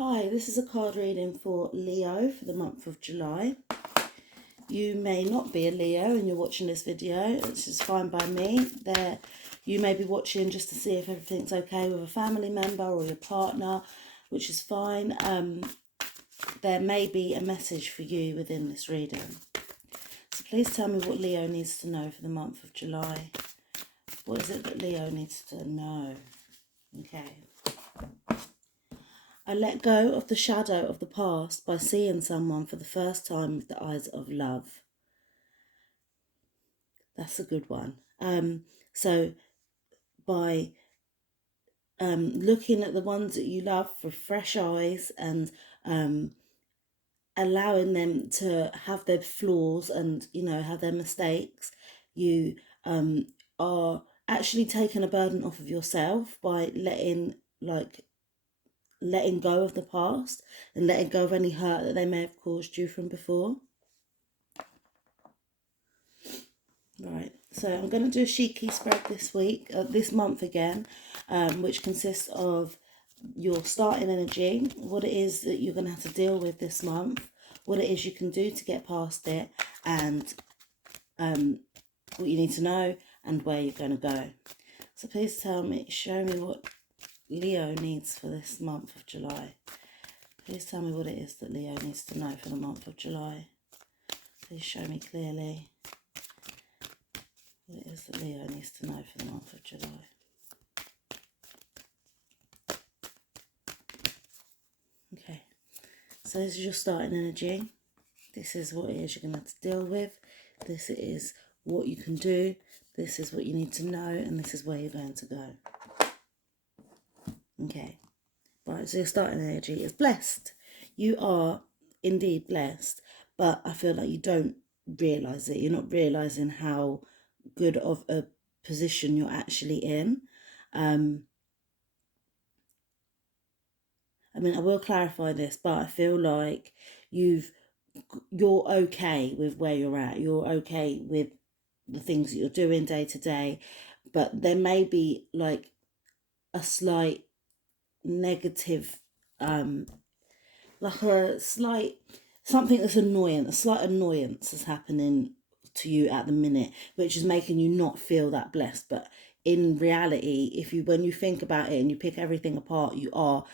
Hi, this is a card reading for Leo for the month of July. You may not be a Leo and you're watching this video. It's just fine by me. You may be watching just to see if everything's okay with a family member or your partner, which is fine. There may be a message for you within this reading. So please tell me what Leo needs to know for the month of July. What is it that Leo needs to know? Okay. I let go of the shadow of the past by seeing someone for the first time with the eyes of love. That's a good one. So by looking at the ones that you love with fresh eyes and allowing them to have their flaws and, have their mistakes, you are actually taking a burden off of yourself by letting go of the past and letting go of any hurt that they may have caused you from before. Right, so I'm going to do a Shiki spread this month again, which consists of your starting energy, what it is that you're going to have to deal with this month, what it is you can do to get past it, and what you need to know and where you're going to go. So please show me what Leo needs for this month of July. Please tell me what it is that Leo needs to know for the month of July. Please show me clearly what it is that Leo needs to know for the month of July. Okay, so this is your starting energy. This is what it is you're going to have to deal with. This is what you can do. This is what you need to know. And this is where you're going to go. Okay. Right, so your starting energy is blessed. You are indeed blessed, but I feel like you don't realise it. You're not realising how good of a position you're actually in. I will clarify this, but I feel like you're okay with where you're at. You're okay with the things that you're doing day to day, but there may be like a slight negative, like a slight something that's annoying, a slight annoyance is happening to you at the minute, which is making you not feel that blessed. But in reality, when you think about it and you pick everything apart, you are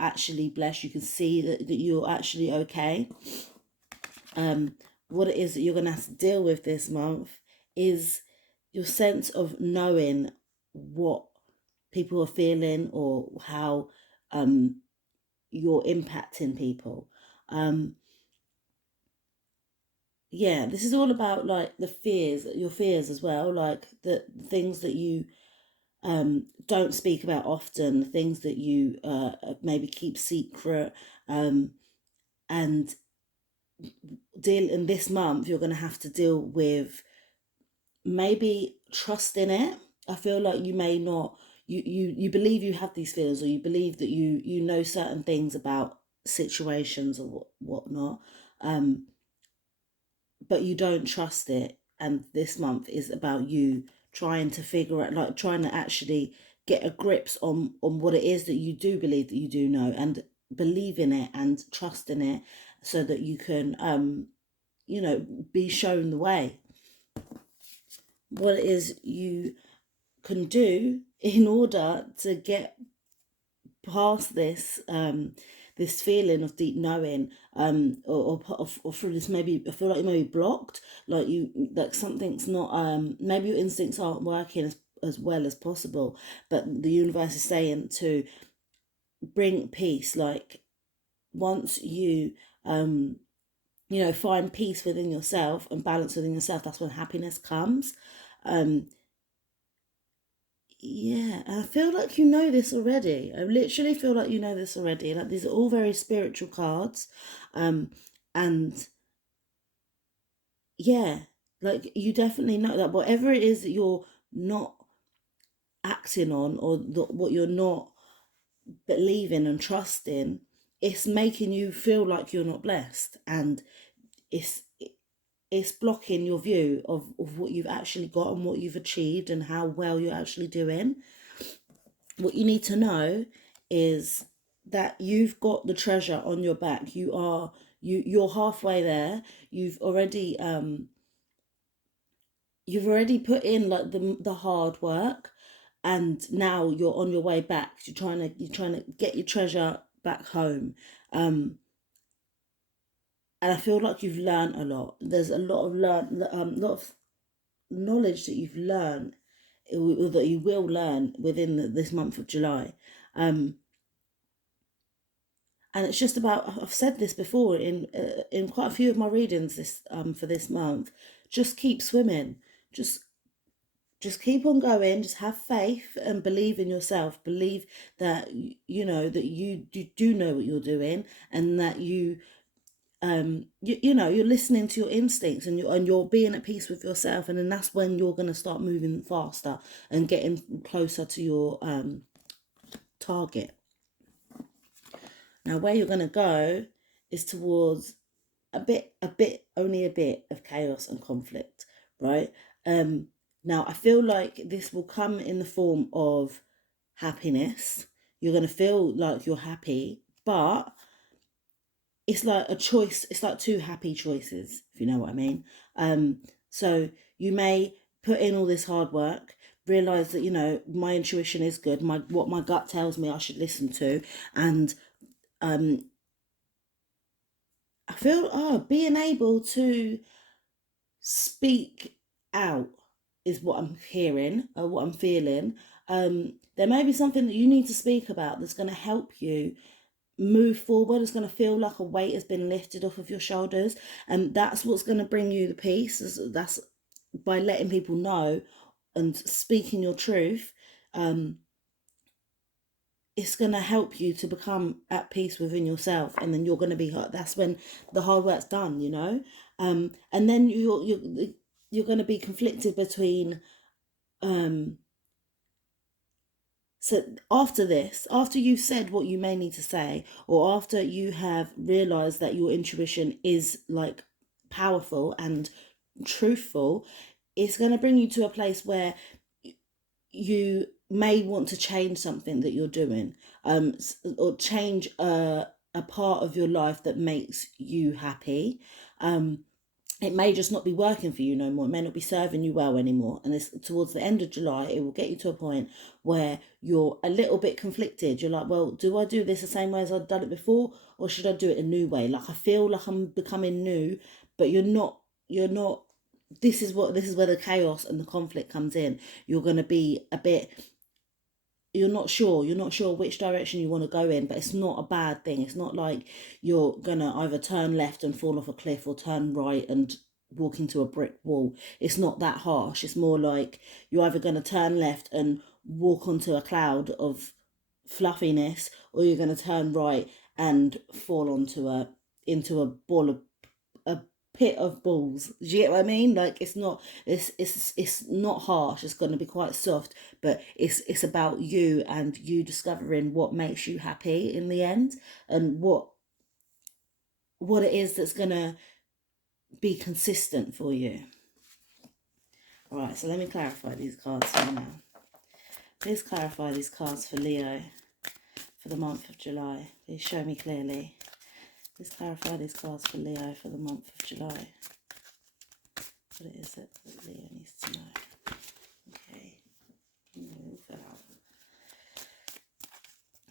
actually blessed. You can see that you're actually okay. What it is that you're going to have to deal with this month is your sense of knowing what people are feeling or how you're impacting people. Yeah, this is all about like your fears as well, like the things that you don't speak about often, the things that you maybe keep secret, and in this month you're going to have to deal with maybe trust in it. I feel like you may not, you believe you have these feelings, or you believe that you know certain things about situations or whatnot, but you don't trust it. And this month is about you trying to figure out, like trying to actually get a grips on what it is that you do believe that you do know, and believe in it and trust in it, so that you can be shown the way, what it is you can do in order to get past this this feeling of deep knowing, or through this. Maybe I feel like you may be blocked, like something's not, maybe your instincts aren't working as well as possible, but the universe is saying to bring peace. Like once you find peace within yourself and balance within yourself, that's when happiness comes. Yeah, and I feel like you know this already. I literally feel like you know this already. Like these are all very spiritual cards. And yeah, like you definitely know that whatever it is that you're not acting on, or what you're not believing and trusting, it's making you feel like you're not blessed, and it's blocking your view of what you've actually got and what you've achieved and how well you're actually doing. What you need to know is that you've got the treasure on your back. You're halfway there. You've already put in like the hard work, and now you're on your way back. You're trying to get your treasure back home. And I feel like you've learned a lot. There's a lot of knowledge that you've learned, or that you will learn within this month of July. And it's just about, I've said this before in quite a few of my readings this for this month. Just keep swimming. Just keep on going. Just have faith and believe in yourself. Believe that that you do know what you're doing, and that you're listening to your instincts, and you're being at peace with yourself. And then that's when you're going to start moving faster and getting closer to your target. Now, where you're going to go is towards only a bit of chaos and conflict, right? Now, I feel like this will come in the form of happiness. You're going to feel like you're happy, but it's like a choice. It's like two happy choices, if you know what I mean. So you may put in all this hard work, realize that my intuition is good. What my gut tells me I should listen to, and I feel being able to speak out is what I'm hearing, or what I'm feeling. There may be something that you need to speak about that's going to help you move forward. It's going to feel like a weight has been lifted off of your shoulders, and that's what's going to bring you the peace. That's by letting people know and speaking your truth. It's going to help you to become at peace within yourself, and then you're going to be hurt. That's when the hard work's done, and then you're going to be conflicted between so after this, after you've said what you may need to say, or after you have realized that your intuition is like powerful and truthful, it's going to bring you to a place where you may want to change something that you're doing, or change a part of your life that makes you happy. It may just not be working for you no more. It may not be serving you well anymore. And it's towards the end of July, it will get you to a point where you're a little bit conflicted. You're like, well, do I do this the same way as I've done it before, or should I do it a new way? Like, I feel like I'm becoming new, but you're not. This is where the chaos and the conflict comes in. You're going to be a bit, you're not sure which direction you want to go in, but it's not a bad thing. It's not like you're gonna either turn left and fall off a cliff, or turn right and walk into a brick wall. It's not that harsh. It's more like you're either going to turn left and walk onto a cloud of fluffiness, or you're going to turn right and fall into a ball of a pit of balls. Do you get what I mean? Like, it's not harsh. It's going to be quite soft, but it's about you, and you discovering what makes you happy in the end, and what it is that's going to be consistent for you. All right, so let me clarify these cards for you now. Please clarify these cards for Leo for the month of July. Please show me clearly. Please clarify these cards for Leo for the month of July. What it is that Leo needs to know. Okay. Move that out.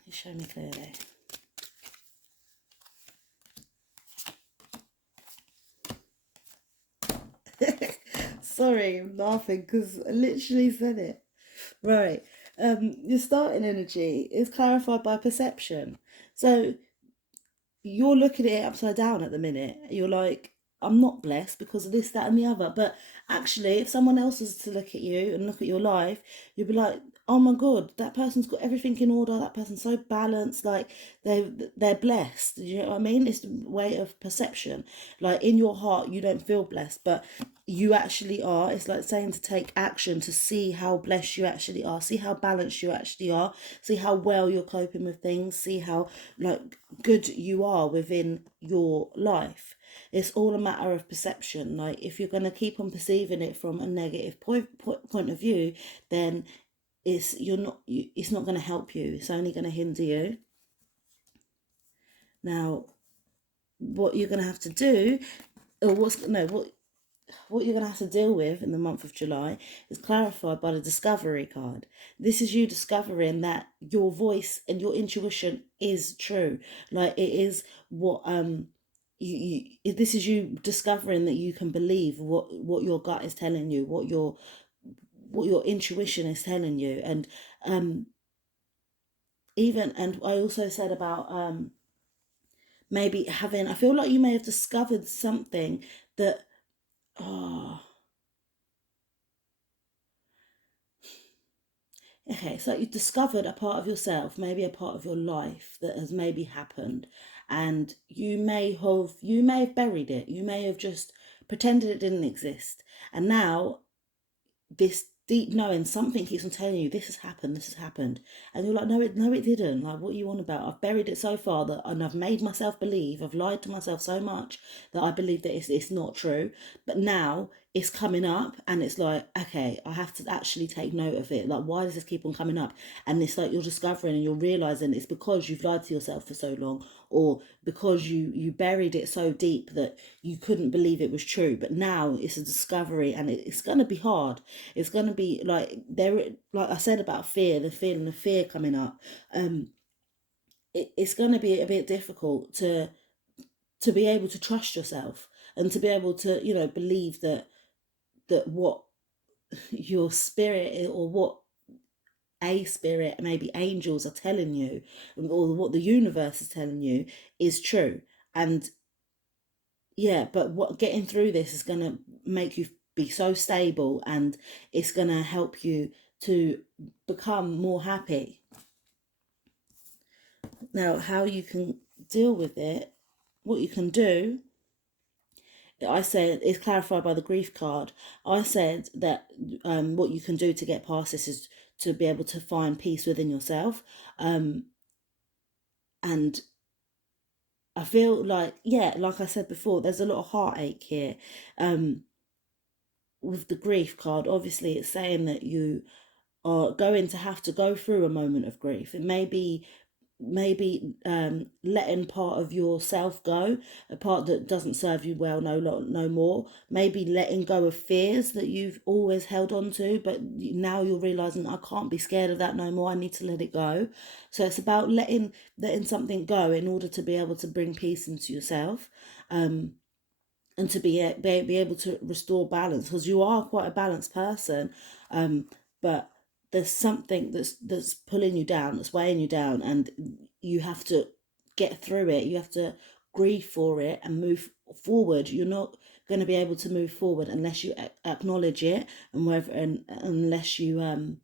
Please show me clearly. Sorry, I'm laughing because I literally said it. Right. Your starting energy is clarified by perception. So you're looking at it upside down at the minute. You're like, I'm not blessed because of this, that, and the other. But actually, if someone else was to look at you and look at your life, you'd be like, oh my God, that person's got everything in order. That person's so balanced. Like, they're blessed. You know what I mean? It's the way of perception. Like, in your heart, you don't feel blessed, but you actually are. It's like saying to take action to see how blessed you actually are, see how balanced you actually are, see how well you're coping with things, see how like good you are within your life. It's all a matter of perception. Like, if you're going to keep on perceiving it from a negative point of view, then it's not going to help you. It's only going to hinder you. Now, what you're going to have to do, or what you're going to have to deal with in the month of July is clarified by the discovery card. This is you discovering that your voice and your intuition is true. Like, it is what this is you discovering that you can believe what your gut is telling you, what your intuition is telling you. And and I also said about maybe having, I feel like you may have discovered something that, oh, okay, so you've discovered a part of yourself, maybe a part of your life that has maybe happened, and you may have buried it. You may have just pretended it didn't exist, and now this deep knowing, something keeps on telling you this has happened, and you're like, no, it didn't. Like, what are you on about? I've buried it so far and I've made myself believe, I've lied to myself so much that I believe that it's not true. But now it's coming up, and it's like, okay, I have to actually take note of it. Like, why does this keep on coming up? And it's like you're discovering and you're realizing it's because you've lied to yourself for so long, or because you buried it so deep that you couldn't believe it was true. But now it's a discovery, and it's going to be hard. It's going to be like, like I said about fear, the feeling of fear coming up. It's going to be a bit difficult to be able to trust yourself, and to be able to, believe that what your spirit, or what a spirit, maybe angels, are telling you, or what the universe is telling you, is true. And yeah, but what getting through this is going to make you be so stable, and it's going to help you to become more happy. Now, how you can deal with it, what you can do, I said, is clarified by the grief card. I said that what you can do to get past this is to be able to find peace within yourself. And I feel like, yeah, like I said before, there's a lot of heartache here. With the grief card, obviously, it's saying that you are going to have to go through a moment of grief. It may be maybe letting part of yourself go, a part that doesn't serve you well, no more. Maybe letting go of fears that you've always held on to, but now you're realizing, I can't be scared of that no more, I need to let it go. So it's about letting something go in order to be able to bring peace into yourself, and to be able to restore balance, because you are quite a balanced person, but there's something that's pulling you down, that's weighing you down, and you have to get through it. You have to grieve for it and move forward. You're not going to be able to move forward unless you acknowledge it, and unless you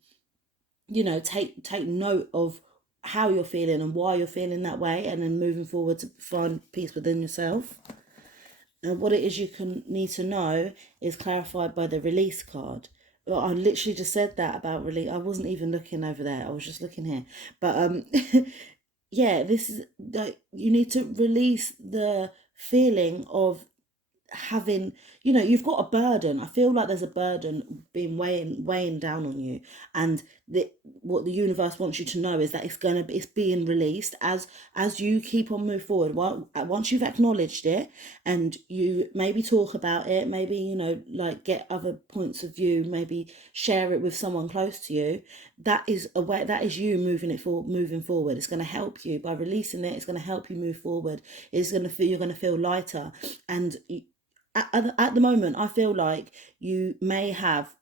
take note of how you're feeling and why you're feeling that way, and then moving forward to find peace within yourself. And what it is you can need to know is clarified by the release card. Well, I literally just said that about release. I wasn't even looking over there. I was just looking here. But yeah, this is like, you need to release the feeling of having, you've got a burden. I feel like there's a burden being weighing down on you, and what the universe wants you to know is that it's being released as you keep on move forward. Once you've acknowledged it, and you maybe talk about it, maybe like get other points of view, maybe share it with someone close to you. That is a way, that is you moving forward. It's going to help you by releasing it. It's going to help you move forward. You're going to feel lighter. And at the moment, I feel like you may have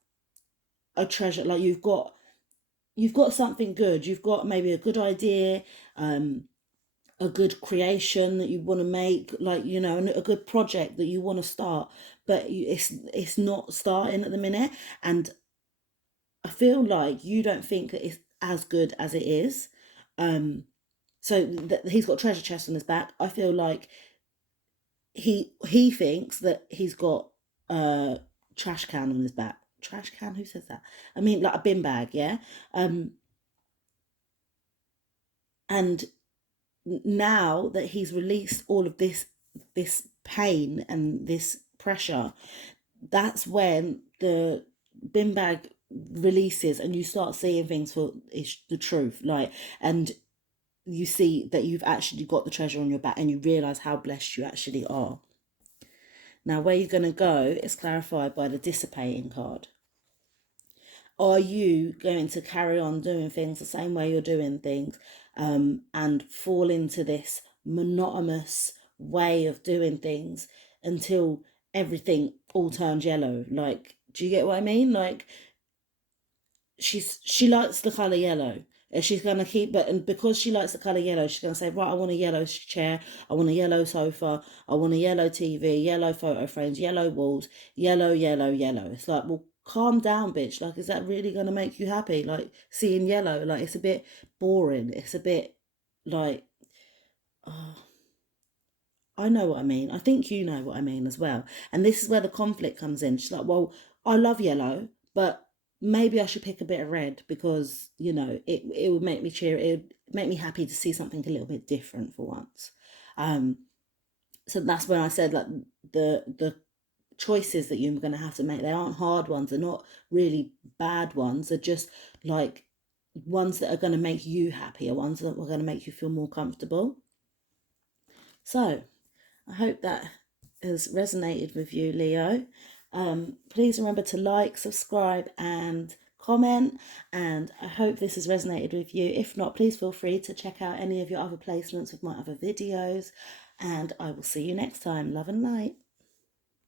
a treasure, like you've got something good. You've got maybe a good idea, a good creation that you want to make, like, a good project that you want to start, but it's not starting at the minute. And I feel like you don't think that it's as good as it is. So he's got a treasure chest on his back. I feel like he thinks that he's got a trash can on his back. Trash can? Who says that? I mean, like a bin bag, yeah. And now that he's released all of this pain and this pressure, that's when the bin bag releases, and you start seeing things for the truth. Like, and you see that you've actually got the treasure on your back and you realize how blessed you actually are. Now, where you're going to go is clarified by the dissipating card. Are you going to carry on doing things the same way you're doing things, and fall into this monotonous way of doing things until everything all turns yellow? Like, do you get what I mean? Like, she likes the color yellow, and she's gonna keep, but and because she likes the color yellow, she's gonna say, right, I want a yellow chair, I want a yellow sofa, I want a yellow TV, yellow photo frames, yellow walls, yellow, yellow, yellow. It's like, well, calm down, bitch. Like, is that really gonna make you happy? Like, seeing yellow, like, it's a bit boring. It's a bit like, oh, I know what I mean. I think you know what I mean as well. And this is where the conflict comes in. She's like, well, I love yellow, but maybe I should pick a bit of red because, you know, it would make me cheer. It would make me happy to see something a little bit different for once. So that's when I said, like, the choices that you're going to have to make, they aren't hard ones. They're not really bad ones. They're just like ones that are going to make you happier, ones that are going to make you feel more comfortable. So I hope that has resonated with you, Leo. Please remember to like, subscribe, and comment. And I hope this has resonated with you. If not, please feel free to check out any of your other placements with my other videos. And I will see you next time. Love and light.